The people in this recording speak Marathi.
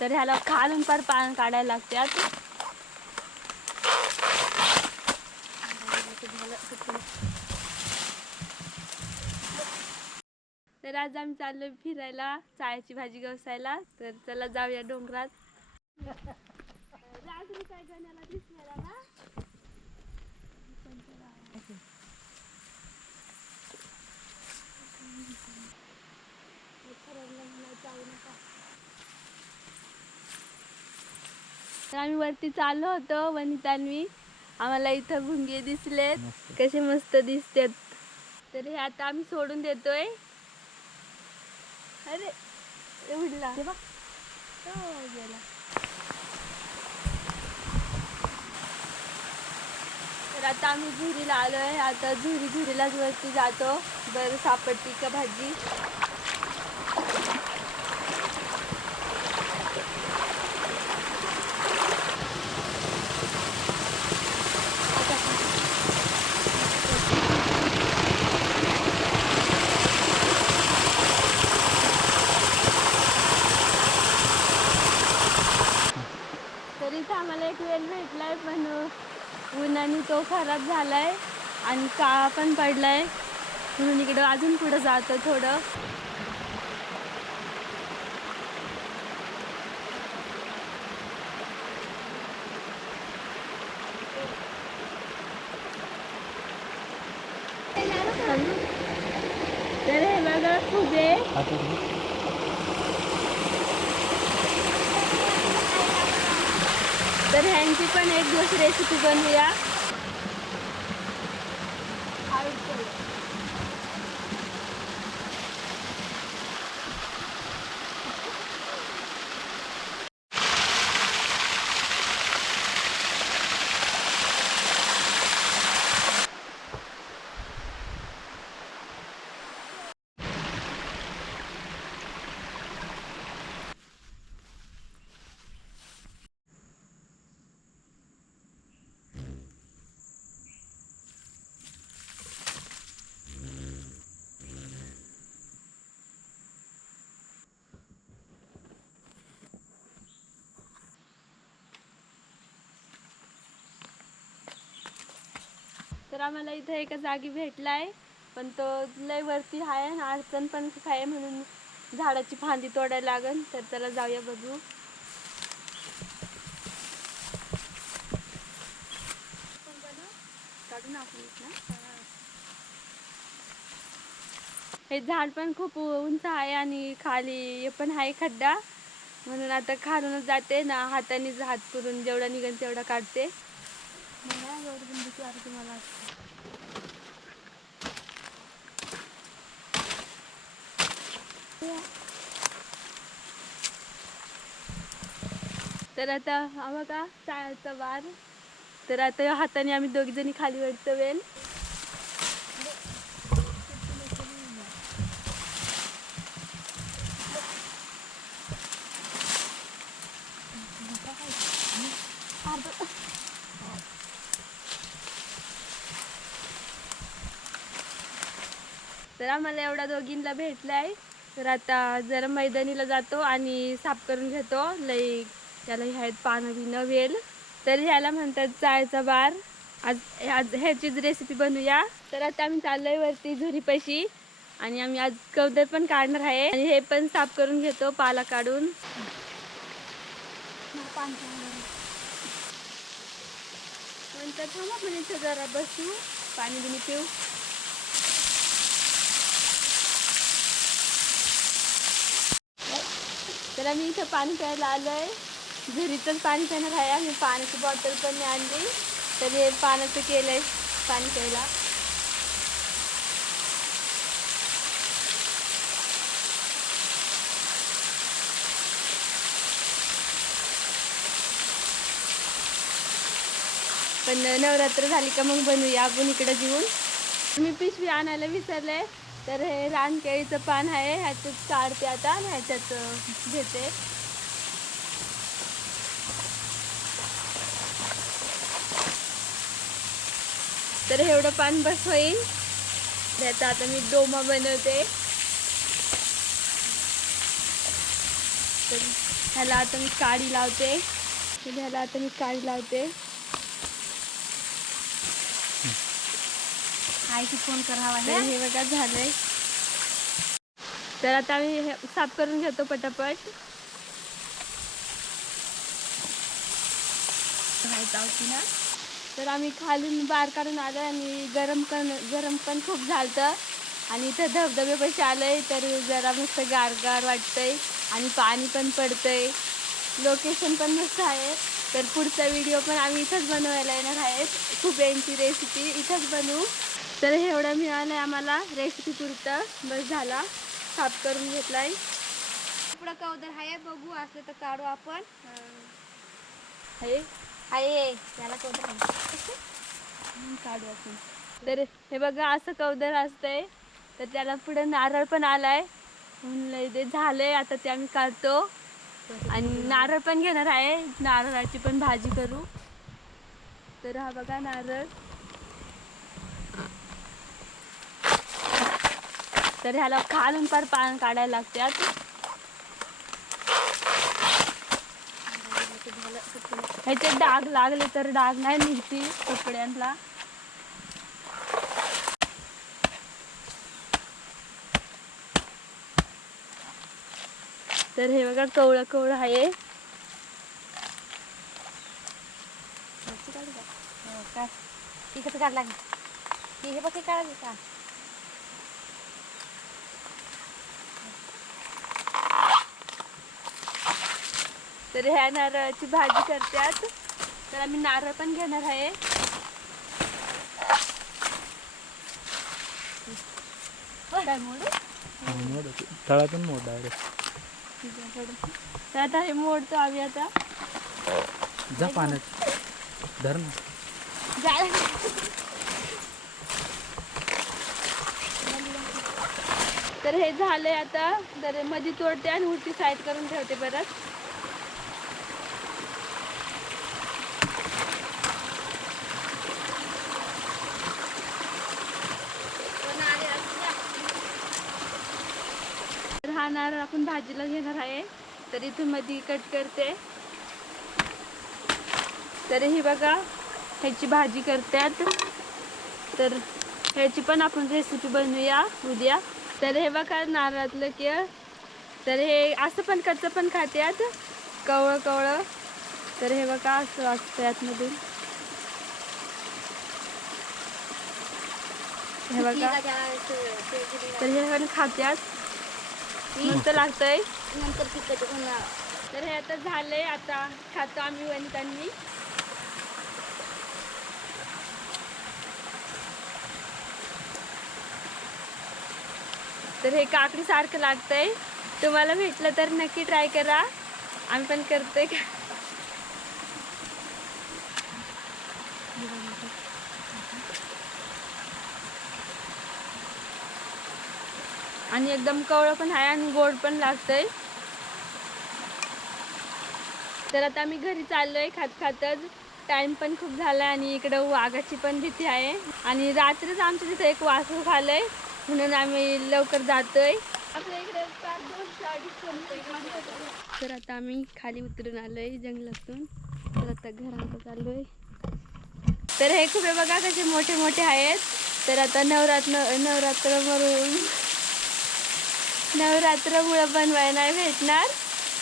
तर ह्याला खालून पार पान काढायला लागतात. तर आज आम्ही चाललो फिरायला चाळ्याची भाजी गवसायला तर चला जाऊया डोंगरात. रात्री नका गण्याला दिसणार ना तर आम्ही वरती चाललो होतो वनितान्वी. आम्हाला इथं भुंगे दिसलेत. कसे मस्त दिसतात. तर हे आता आम्ही सोडून देतोय. अरे उडला. हो, गेला. तर आता आम्ही झुरीला आलोय. आता झुरी झुरीलाच वरती जातो. बरं सापडती का भाजी तर इथं आम्हाला एक वेल भेटलाय पण उन्हाने तो खराब झालाय आणि काळा पण पडलाय. म्हणून इकडं अजून पुढं जातं थोडं. तर हे बघा फुगे तर ह्यांची पण एक दिवस रेसिपी बनवूया. तर आम्हाला इथं एका जागी भेटलाय. पण तो लय वरती आहे आणि अडचण पण खूप आहे म्हणून झाडाची फांदी तोडायला लागेल तर त्याला जाऊया बघू. काढू ना? आपण हे झाड पण खूप उंच आहे आणि खाली हे पण आहे खड्डा. म्हणून आता खालूनच जाते ना हाताने हात करून जेवढा निघेल तेवढा काढते. तर आता हा बघा चाळचा वार. तर आता हाताने आम्ही दोघी जणी खाली वरतो वेल. तर आम्हाला एवढा दोघींना भेटलाय तर आता जरा मैदानीला जातो आणि साफ करून घेतो. लई त्याला ह्या आहेत पानं बिनं वेल. तर ह्याला म्हणतात चायचा बार. आज आज ह्याचीच रेसिपी बनवूया तर आता आम्ही चाललोय वरती झुरीपाशी. आणि आम्ही आज कवदर पण काढणार आहे. आणि हे पण साफ करून घेतो पाला काढून. नंतर थांबा पण जरा बसू. पाणी बिणी पिऊ. तर आम्ही इथं पाणी प्यायला घरी तर पाणी पिणार आहे आम्ही. पाण्याची बॉटल पण मी आणली. तर हे पाण्याचं आहे पाणी प्यायला. पण नवरात्र झाली का मग बनवूया. आपण इकडे घेऊन मी पिशवी आणायला विसरले. तर हे रानकेळीचं पान आहे ह्याच्यात काढते आता आणि ह्याच्यात घेते. तर एवढं पान बस होईल. त्याचा आता मी डोमा बनवते. तर ह्याला आता मी काळी लावते. ह्याला आता मी काळी लावते. आईची फोन करावा तर हे बघा झालंय. तर आता आम्ही हे साफ करून घेतो पटापट. ना? तर आम्ही खालून बार काढून आलो आणि गरम पण गरम पण खूप झालतं. आणि इथं धबधबे पैसे आलंय तर जरा मस्त गार गार वाटतंय. आणि पाणी पण पडतंय. लोकेशन पण मस्त आहे. तर पुढचा व्हिडिओ पण आम्ही इथंच बनवायला येणार आहेत. खूप यांची रेसिपी इथंच बनवू. तर हे एवढं मिळालं आहे आम्हाला रेसिपी पुरतं. बस झाला. साफ करून घेतलाय. पुढं कवदर आहे बघू असलं तर काढू आपण. हे आहे त्याला कवदर काढू आपण. तर हे बघा असं कवदर असतंय. तर त्याला पुढे नारळ पण आलाय. म्हणलं ते झालंय. आता ते आम्ही काढतो. आणि नारळ पण घेणार आहे. नारळाची पण भाजी करू. तर हा बघा नारळ. तर ह्याला खालून पार पान काढायला लागतात. ह्याचे डाग लागले तर डाग नाही निघते कपड्यांना. तर हे बघा कवळं कवळं आहे. काय काढ लागेल हे बघ हे काढायचं का तर ह्या नारळाची भाजी करतात तर आम्ही नारळ पण घेणार आहे. काय मोड? तळातून मोड डायरेक्ट तर आता हे मोडतो आम्ही आता. जा पाण्यात. धर ना. तर हे झालंय आता. तर मध्ये तोडते आणि उलटी साईड करून ठेवते परत. नारळ आपण भाजीला घेणार आहे. तर इथून मधी कट करते. तर ही बघा ह्याची भाजी करतात. तर ह्याची पण आपण रेसिपी बनवूया उद्या. तर हे बघा नारळातलं की तर हे असं पण कच्चं पण खात्यात. कवळं कवळं. तर हे बघा असं असतं यातमधून हे बघा. तर हे पण खात्यात. नंतर लागतंय. नंतर तिकडे पुन्हा तर हे आता झालंय आता खातो आम्ही वनितांनी तर हे काकडी सारखं लागतंय. तुम्हाला भेटलं तर नक्की ट्राय करा. आम्ही पण करतोय. आणि एकदम कवळं पण आहे आणि गोड पण लागतंय. तर आता आम्ही घरी चाललोय खात खातच टाइम पण खूप झाला आणि इकडं वाघाची पण भीती आहे. आणि रात्रीच आमच्या तिथे एक वासू खालंय म्हणून आम्ही लवकर जातोय. आपल्या इकडे तर आता आम्ही खाली उतरून आलोय जंगलातून. तर आता घरात चाललोय. तर हे खूप बघा कसे मोठे मोठे आहेत. तर आता नवरात्र नवरात्र म्हणून नवरात्रमुळं बनवायला नाही भेटणार?